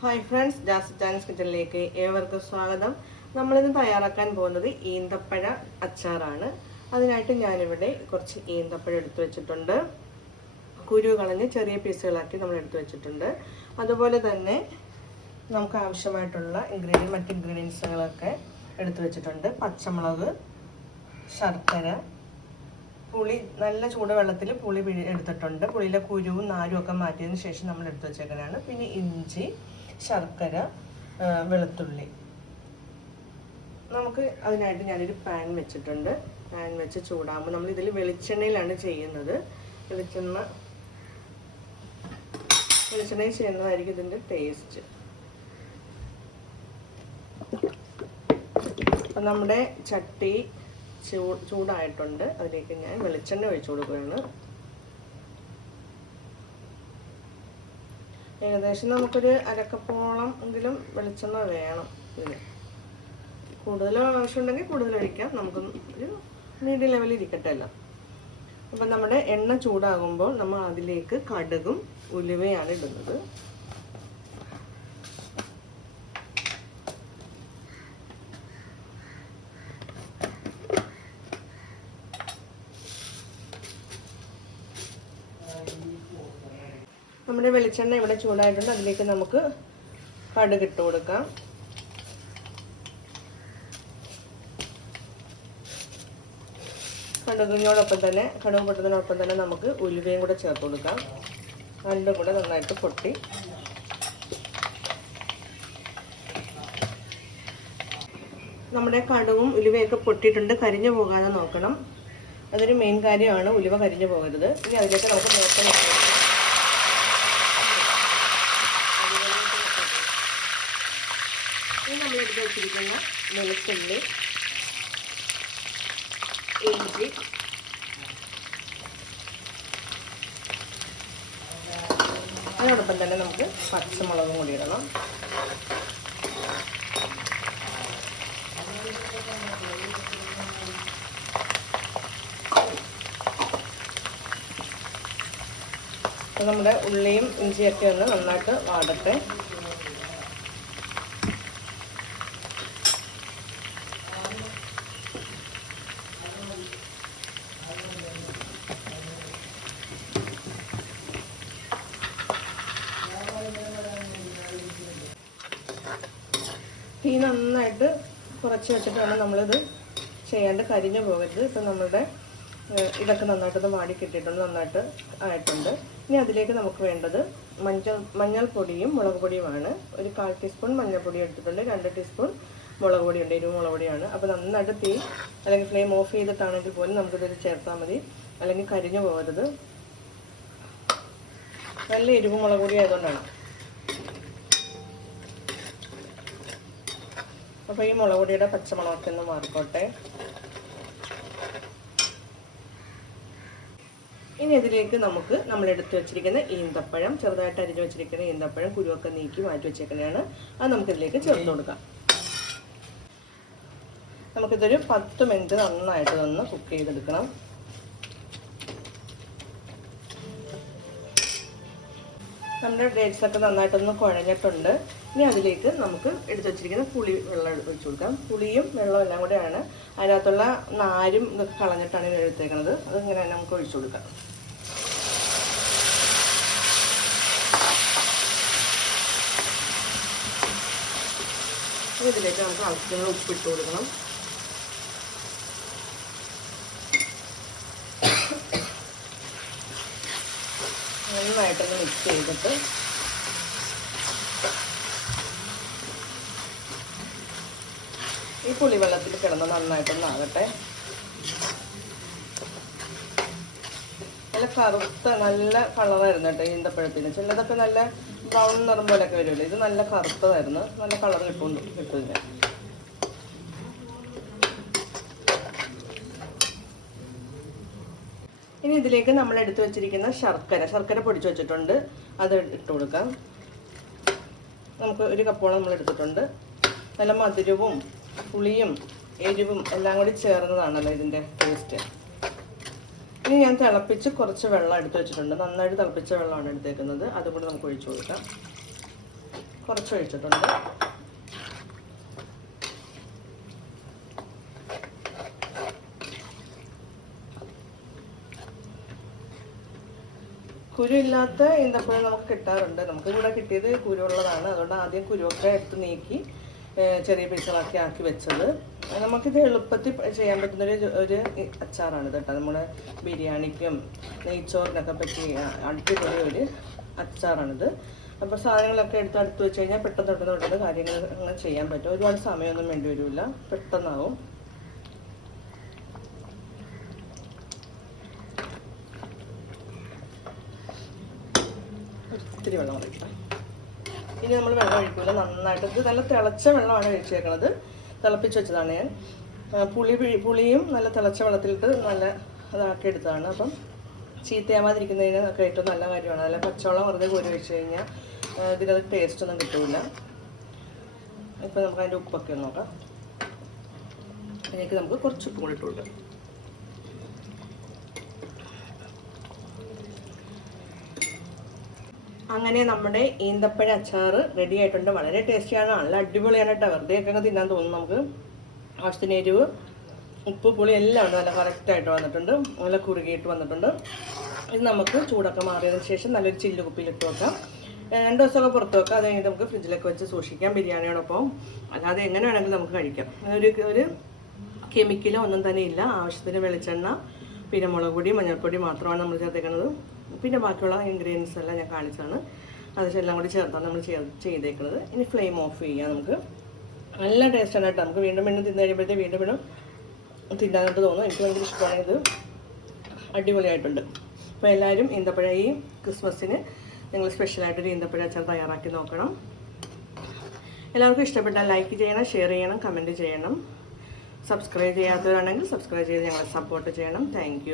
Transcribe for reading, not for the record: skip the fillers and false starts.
Hi friends, jazz chance കിച്ചണിലേക്ക് ഏവർക്കും സ്വാഗതം. നമ്മളിന്ന് തയ്യാറാക്കാൻ പോകുന്നത് ഈന്തപ്പഴ അച്ചാറാണ്. അതിനായിട്ട് ഞാനിവിടെ കുറച്ച് ഈന്തപ്പഴം എടുത്തു വെച്ചിട്ടുണ്ട്. കുരു കളഞ്ഞ് ചെറിയ പീസുകളാക്കി നമ്മൾ എടുത്തു വെച്ചിട്ടുണ്ട്. അതുപോലെ തന്നെ നമുക്ക് ആവശ്യമായിട്ടുള്ള മറ്റ് ഇൻഗ്രീഡിയൻസുകളൊക്കെ എടുത്തു വെച്ചിട്ടുണ്ട്. പച്ചമുളക്, ശർക്കര, പുളി, നല്ല ചൂടുവെള്ളത്തിൽ പുളി എടുത്തിട്ടുണ്ട്. പുളിയിലെ കുരുവും നാരും ഒക്കെ മാറ്റിയതിന് ശേഷം നമ്മൾ എടുത്തു വെച്ചേക്കുന്നതാണ്. പിന്നെ ഇഞ്ചി, ശർക്കര, വെളുത്തുള്ളി. നമുക്ക് അതിനായിട്ട് ഞാനൊരു പാൻ വെച്ചിട്ടുണ്ട്. പാൻ വെച്ച് ചൂടാകുമ്പോൾ നമ്മൾ ഇതിൽ വെളിച്ചെണ്ണയിലാണ് ചെയ്യുന്നത്. വെളിച്ചെണ്ണയിൽ ചെയ്യുന്നതായിരിക്കും ഇതിൻ്റെ ടേസ്റ്റ്. അപ്പം നമ്മുടെ ചട്ടി ചൂടായിട്ടുണ്ട്. അതിലേക്ക് ഞാൻ വെളിച്ചെണ്ണ ഒഴിച്ചു കൊടുക്കുകയാണ്. ഏകദേശം നമുക്കൊരു അരക്കപ്പോളം എങ്കിലും വെളിച്ചെണ്ണ വേണം. ഇതിന് കൂടുതൽ ആവശ്യമുണ്ടെങ്കിൽ കൂടുതൽ ഒഴിക്കാം. നമുക്ക് ഒരു മീഡിയം ലെവലിൽ ഇരിക്കട്ടെ എല്ലാം. അപ്പം നമ്മുടെ എണ്ണ ചൂടാകുമ്പോൾ നമ്മൾ അതിലേക്ക് കടുകും ഉലുവയാണ് ഇടുന്നത്. നമ്മുടെ വെളിച്ചെണ്ണ ഇവിടെ ചൂടായിട്ടുണ്ട്. അതിലേക്ക് നമുക്ക് കടുക് ഇട്ട് കൊടുക്കാം. കടുക് പൊട്ടുന്നതിനോടൊപ്പം തന്നെ നമുക്ക് ഉലുവയും കൂടെ ചേർത്ത് കൊടുക്കാം. രണ്ടും കൂടെ നന്നായിട്ട് പൊട്ടി നമ്മുടെ കടുവും ഉലുവയൊക്കെ പൊട്ടിയിട്ടുണ്ട്. കരിഞ്ഞു പോകാതെ നോക്കണം. അതൊരു മെയിൻ കാര്യമാണ്. ഉലുവ കരിഞ്ഞു പോകരുത്. ഇനി അതിലേക്ക് നമുക്ക് നേരത്തെ നമ്മൾ എടുത്ത് വെച്ചിരിക്കുന്ന വെളുത്തുള്ളി, ഇഞ്ചി, അതിനോടൊപ്പം തന്നെ നമുക്ക് പച്ചമുളകും കൂടി ഇടണം. അപ്പോൾ നമ്മുടെ ഉള്ളിയും ഇഞ്ചിയൊക്കെ ഒന്ന് നന്നായിട്ട് വാടട്ടെ. തീ നന്നായിട്ട് കുറച്ച് വെച്ചിട്ട് വേണം നമ്മളിത് ചെയ്യാണ്ട് കരിഞ്ഞു പോകരുത്. ഇപ്പം നമ്മളുടെ ഇതൊക്കെ നന്നായിട്ടൊന്ന് വാടി കിട്ടിയിട്ടുണ്ട്, നന്നായിട്ട് ആയിട്ടുണ്ട്. ഇനി അതിലേക്ക് നമുക്ക് വേണ്ടത് മഞ്ഞൾപ്പൊടിയും മുളക് പൊടിയുമാണ്. ഒരു 1/4 ടീസ്പൂൺ മഞ്ഞൾപ്പൊടി എടുത്തിട്ടുണ്ട്. 2 ടീസ്പൂൺ മുളക് പൊടിയുണ്ട്, എരിവ് മുളക് പൊടിയാണ്. അപ്പോൾ നന്നായിട്ട് തീ അല്ലെങ്കിൽ ഫ്ലെയിം ഓഫ് ചെയ്തിട്ടാണെങ്കിൽ പോലും നമുക്കിതിൽ ചേർത്താൽ മതി, അല്ലെങ്കിൽ കരിഞ്ഞു പോകരുത്. നല്ല എരിവ് മുളക് പൊടി ആയതുകൊണ്ടാണ്. അപ്പോൾ ഈ മുളക് പൊടിയുടെ പച്ചമുളകൊക്കെ ഒന്ന് മാറിക്കോട്ടെ. ഇനി ഇതിലേക്ക് നമുക്ക് നമ്മൾ എടുത്തു വെച്ചിരിക്കുന്ന ഈന്തപ്പഴം, ചെറുതായിട്ട് അരിഞ്ഞു വെച്ചിരിക്കുന്ന ഈന്തപ്പഴം, കുരുവൊക്കെ നീക്കി മാറ്റി വെച്ചേക്കുന്നതാണ്. അത് നമുക്കിതിലേക്ക് ചേർത്ത് കൊടുക്കാം. നമുക്കിതൊരു 10 മിനിറ്റ് നന്നായിട്ട് ഒന്ന് കുക്ക് ചെയ്തെടുക്കണം. നമ്മുടെ ഡേറ്റ്സൊക്കെ നന്നായിട്ടൊന്ന് കുഴഞ്ഞിട്ടുണ്ട്. ഇനി അതിലേക്ക് നമുക്ക് എടുത്തു വെച്ചിരിക്കുന്ന പുളി വെള്ളം ഒഴിച്ചു കൊടുക്കാം. പുളിയും വെള്ളവും എല്ലാം കൂടെയാണ്. അതിനകത്തുള്ള നാരും ഇതൊക്കെ കളഞ്ഞിട്ടാണ് ഇത് എടുത്തേക്കുന്നത്. അതിങ്ങനെ നമുക്ക് ഒഴിച്ചു കൊടുക്കാം. ഇതിലേക്ക് നമുക്ക് ആവശ്യത്തിനുള്ള ഉപ്പിട്ട് കൊടുക്കണം. നന്നായിട്ടൊന്ന് മിക്സ് ചെയ്തിട്ട് ഈ പുളിവെള്ളത്തിൽ കിടന്ന് നന്നായിട്ടൊന്നാകട്ടെ. നല്ല കറുത്ത നല്ല കളറായിരുന്നു കേട്ടോ ഈന്തപ്പഴത്തിന്. ചിലതൊക്കെ നല്ല ബ്രൗൺ നിറം പോലെയൊക്കെ വരുമല്ലോ. ഇത് നല്ല കറുത്തതായിരുന്നു. നല്ല കളർ കിട്ടുന്നില്ല. ഇനി ഇതിലേക്ക് നമ്മൾ എടുത്തു വെച്ചിരിക്കുന്ന ശർക്കര പൊടിച്ചു വെച്ചിട്ടുണ്ട്. അത് ഇട്ട് കൊടുക്കാം. നമുക്ക് 1 കപ്പോളം നമ്മൾ എടുത്തിട്ടുണ്ട്. നല്ല മധുരവും പുളിയും എരിവും എല്ലാം കൂടി ചേർന്നതാണല്ലോ ഇതിൻ്റെ ടേസ്റ്റ്. ഇനി ഞാൻ തിളപ്പിച്ച് കുറച്ച് വെള്ളം എടുത്ത് വെച്ചിട്ടുണ്ട്. നന്നായിട്ട് തിളപ്പിച്ച വെള്ളമാണ് എടുത്തേക്കുന്നത്. അതുകൂടെ നമുക്ക് ഒഴിച്ചു കൊടുക്കാം. കുറച്ച് ഒഴിച്ചിട്ടുണ്ട്. കുരു ഇല്ലാത്ത ഈന്തപ്പഴം നമുക്ക് കിട്ടാറുണ്ട്. നമുക്ക് ഇവിടെ കിട്ടിയത് കുരുവുള്ളതാണ്. അതുകൊണ്ട് ആദ്യം കുരുവൊക്കെ എടുത്ത് നീക്കി ചെറിയ പീസുകളാക്കി ആക്കി വെച്ചത്. നമുക്കിത് എളുപ്പത്തിൽ ചെയ്യാൻ പറ്റുന്നൊരു അച്ചാറാണിത് കേട്ടോ. നമ്മുടെ ബിരിയാണിക്കും നെയ്ച്ചോറിനൊക്കെ പറ്റിയ അടിപൊളി ഒരു അച്ചാറാണിത്. അപ്പോൾ സാധനങ്ങളൊക്കെ അടുത്ത് വെച്ച് കഴിഞ്ഞാൽ പെട്ടെന്ന് കാര്യങ്ങൾ ചെയ്യാൻ പറ്റും. ഒരുപാട് സമയമൊന്നും വേണ്ടി വരില്ല, പെട്ടെന്നാവും. ഒത്തിരി വെള്ളം ഒഴിക്കാം. ഇനി നമ്മൾ വെള്ളം ഒഴിക്കില്ല, നന്നായിട്ട്. ഇത് നല്ല തിളച്ച വെള്ളമാണ് ഒഴിച്ചേക്കണത്, തിളപ്പിച്ച് വെച്ചതാണ് ഞാൻ. പുളിയും നല്ല തിളച്ച വെള്ളത്തിലിട്ട് നല്ല ഇതാക്കി എടുത്തതാണ്. അപ്പം ചീത്തയാവാതിരിക്കുന്നതിന് ഒക്കെ ഏറ്റവും നല്ല കാര്യമാണ്. നല്ല പച്ചവെള്ളം വെറുതെ കോരി ഒഴിച്ച് കഴിഞ്ഞാൽ ഇതിനത് ടേസ്റ്റ് ഒന്നും കിട്ടില്ല. ഇപ്പം നമുക്ക് അതിൻ്റെ ഉപ്പൊക്കെ ഒന്ന് നോക്കാം. അതിലേക്ക് നമുക്ക് കുറച്ച് ഉപ്പ് കൂടി ഇട്ടുണ്ട്. അങ്ങനെ നമ്മുടെ ഈന്തപ്പഴ അച്ചാർ റെഡി ആയിട്ടുണ്ട്. വളരെ ടേസ്റ്റിയാണ്, നല്ല അടിപൊളിയാണ് കേട്ടോ. വെറുതെ ഒക്കെ തിന്നാൻ തോന്നും നമുക്ക്. ആവശ്യത്തിന് എരിവ്, ഉപ്പ്, പുളി എല്ലാം ഉണ്ട്, നല്ല കറക്റ്റായിട്ട് വന്നിട്ടുണ്ട്, നല്ല കുറുകിയിട്ട് വന്നിട്ടുണ്ട്. ഇത് നമുക്ക് ചൂടൊക്കെ മാറിയതിന് ശേഷം നല്ലൊരു ചില്ല് കുപ്പിയിലിട്ട് വെക്കാം. 2 ദിവസമൊക്കെ പുറത്ത് വെക്കാം. അത് കഴിഞ്ഞിട്ട് നമുക്ക് ഫ്രിഡ്ജിലൊക്കെ വെച്ച് സൂക്ഷിക്കാം ബിരിയാണിയോടൊപ്പം. അല്ലാതെ എങ്ങനെ വേണമെങ്കിലും നമുക്ക് കഴിക്കാം. ഒരു കെമിക്കലോ ഒന്നും തന്നെ ഇല്ല. ആവശ്യത്തിന് വെളിച്ചെണ്ണ, പിന്നെ മുളക് പൊടി, മഞ്ഞൾപ്പൊടി മാത്രമാണ് നമ്മൾ ചേർത്തേക്കുന്നത്. പിന്നെ ബാക്കിയുള്ള ഇൻഗ്രീഡിയൻസ് എല്ലാം ഞാൻ കാണിച്ചാണ്. അതെല്ലാം കൂടി ചേർത്താണ് നമ്മൾ ചെയ്തേക്കുന്നത്. ഇനി ഫ്ലെയിം ഓഫ് ചെയ്യാം. നമുക്ക് നല്ല ടേസ്റ്റാണ് കേട്ടോ. നമുക്ക് വീണ്ടും തിന്നു കഴിയുമ്പോഴത്തേക്ക് വീണ്ടും തിന്നാനായിട്ട് തോന്നും. എനിക്ക് ഭയങ്കര ഇഷ്ടമാണ്. ഇത് അടിപൊളിയായിട്ടുണ്ട്. അപ്പോൾ എല്ലാവരും ഈന്തപ്പഴ ഈ ക്രിസ്മസിന് നിങ്ങൾ സ്പെഷ്യലായിട്ടൊരു ഈന്തപ്പഴ അച്ചാർ തയ്യാറാക്കി നോക്കണം. എല്ലാവർക്കും ഇഷ്ടപ്പെട്ടാൽ ലൈക്ക് ചെയ്യണം, ഷെയർ ചെയ്യണം, കമൻറ്റ് ചെയ്യണം. സബ്സ്ക്രൈബ് ചെയ്യാത്തവരാണെങ്കിൽ സബ്സ്ക്രൈബ് ചെയ്ത് ഞങ്ങളെ സപ്പോർട്ട് ചെയ്യണം. താങ്ക്